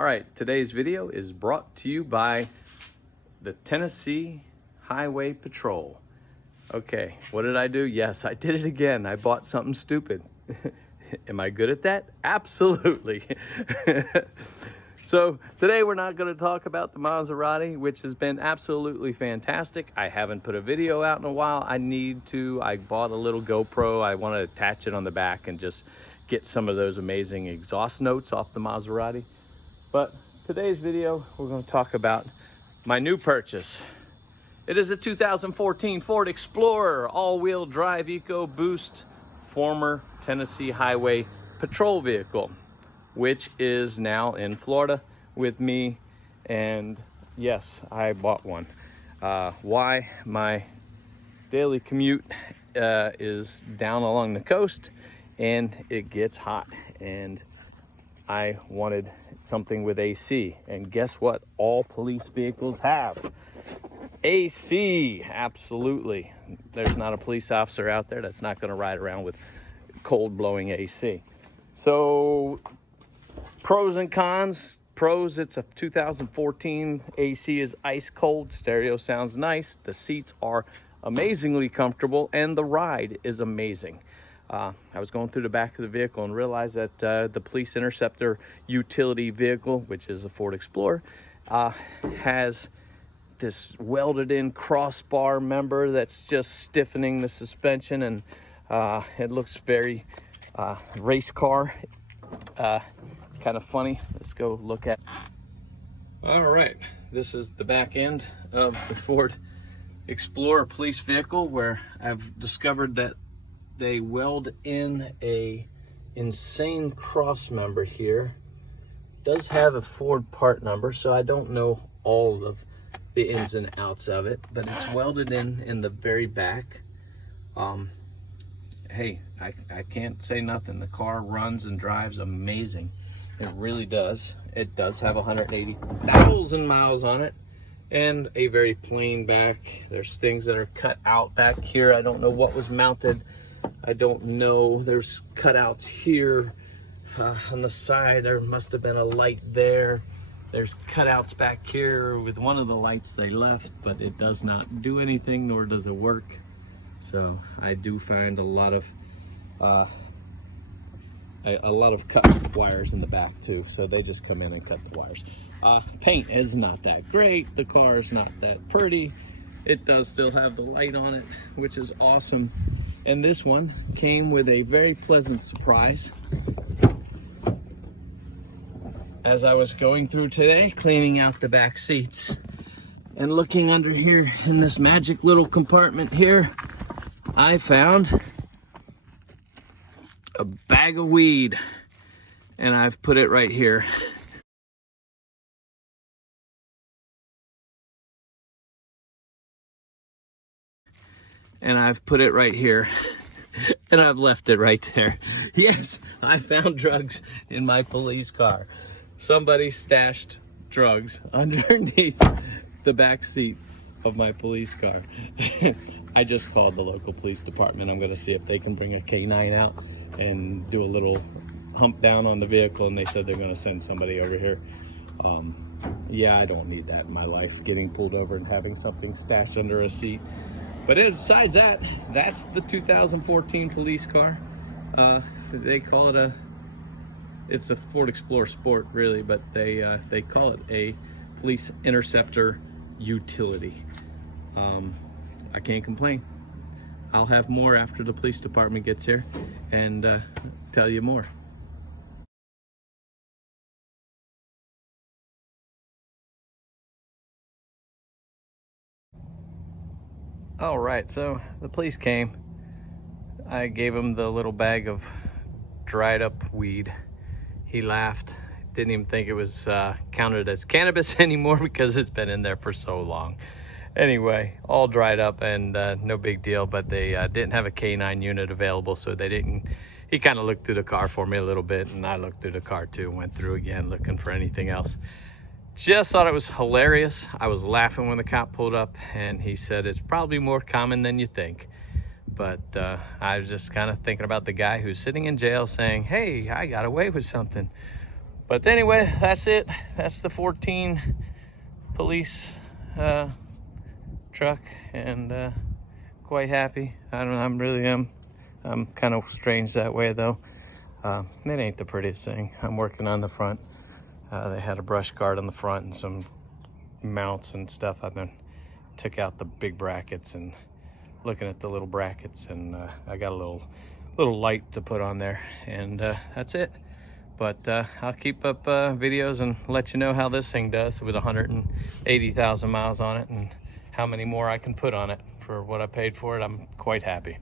All right, today's video is brought to you by the Tennessee Highway Patrol. Okay, what did I do? Yes, I did it again. I bought something stupid. Am I good at that? Absolutely. So today we're not going to talk about the Maserati, which has been absolutely fantastic. I haven't put a video out in a while. I need to. I bought a little GoPro. I want to attach it on the back and just get some of those amazing exhaust notes off the Maserati. But today's video, we're going to talk about my new purchase. It is a 2014 Ford Explorer all-wheel drive EcoBoost, former Tennessee Highway Patrol vehicle, which is now in Florida with me. And yes, I bought one. Why? My daily commute is down along the coast and it gets hot, and I wanted something with AC. And guess what? All police vehicles have AC. Absolutely. There's not a police officer out there that's not going to ride around with cold blowing AC. So pros and cons. Pros, it's a 2014. AC is ice cold. Stereo sounds nice. The seats are amazingly comfortable and the ride is amazing. I was going through the back of the vehicle and realized that the Police Interceptor utility vehicle, which is a Ford Explorer, has this welded in crossbar member that's just stiffening the suspension, and it looks very race car. Kind of funny. Let's go look at. All right, this is the back end of the Ford Explorer police vehicle, where I've discovered that they weld in a insane cross member here. It does have a Ford part number, so I don't know all of the ins and outs of it, but it's welded in the very back. Hey, I can't say nothing. The car runs and drives amazing. It really does. It does have 180,000 miles on it and a very plain back. There's things that are cut out back here. I don't know what was mounted. I don't know. There's cutouts here on the side. There must have been a light there. There's cutouts back here with one of the lights they left, but it does not do anything, nor does it work. So I do find a lot of cut wires in the back too. So they just come in and cut the wires. Paint is not that great. The car is not that pretty. It does still have the light on it, which is awesome. And this one came with a very pleasant surprise. As I was going through today, cleaning out the back seats and looking under here in this magic little compartment here, I found a bag of weed, and I've put it right here. And I've put it right here. And I've left it right there. Yes, I found drugs in my police car. Somebody stashed drugs underneath the back seat of my police car. I just called the local police department. I'm going to see if they can bring a K9 out and do a little hump down on the vehicle, and they said they're going to send somebody over here. Yeah, I don't need that in my life, getting pulled over and having something stashed under a seat. But besides that, that's the 2014 police car. They call it it's a Ford Explorer Sport, really, but they call it a Police Interceptor utility. I can't complain. I'll have more after the police department gets here and tell you more. All right, so the police came. I gave him the little bag of dried up weed. He laughed. Didn't even think it was counted as cannabis anymore because it's been in there for so long. Anyway, all dried up and no big deal, but they didn't have a K9 unit available, so they didn't. He kind of looked through the car for me a little bit, and I looked through the car too, went through again looking for anything else. Just thought it was hilarious. I was laughing when the cop pulled up, and he said it's probably more common than you think. But I was just kind of thinking about the guy who's sitting in jail saying, hey, I got away with something. But anyway, that's it. That's the 14 police truck, and quite happy. I'm kind of strange that way though. It ain't the prettiest thing. I'm working on the front. They had a brush guard on the front and some mounts and stuff. Took out the big brackets and looking at the little brackets, and I got a little light to put on there, and that's it. But I'll keep up videos and let you know how this thing does with 180,000 miles on it, and how many more I can put on it. For what I paid for it, I'm quite happy.